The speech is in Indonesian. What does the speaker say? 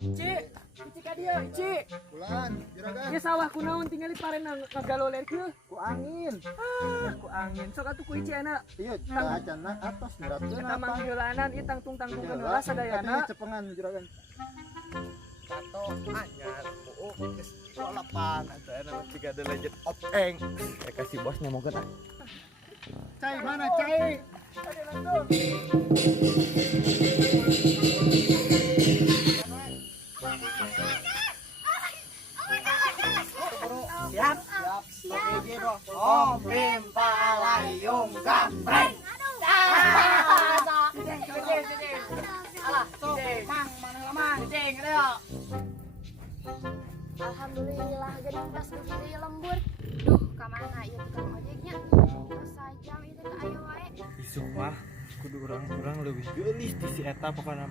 Ici ka dia, Ici. Bulan, juragan. Ya sawah kunaon tinggal pareng ngagaloler kieu. Ku angin. Ku angin. Sok atuh ku Ici ana. Iya, acan atas beratkeun Eta apa? mangheulanan ieu tangtung-tangtungkeun heula Tapi sadayana. cepengan juragan. Tato anyar geus dolapan atuh anu jika The Legend of Aang. Kasih bos ngomongkeun ah. Cai mana cai? Siap. Oke, bro. Om Bim Palayung Gambreng. Alah, mang mana lama ceng deh. Alhamdulillah jadi tas begini lembur. Duh, kamana ieu tukang ojeknya? Terus sajam itu ke aya wae. Isuk mah kudu urang-urang leuwih geulis di si eta pokona.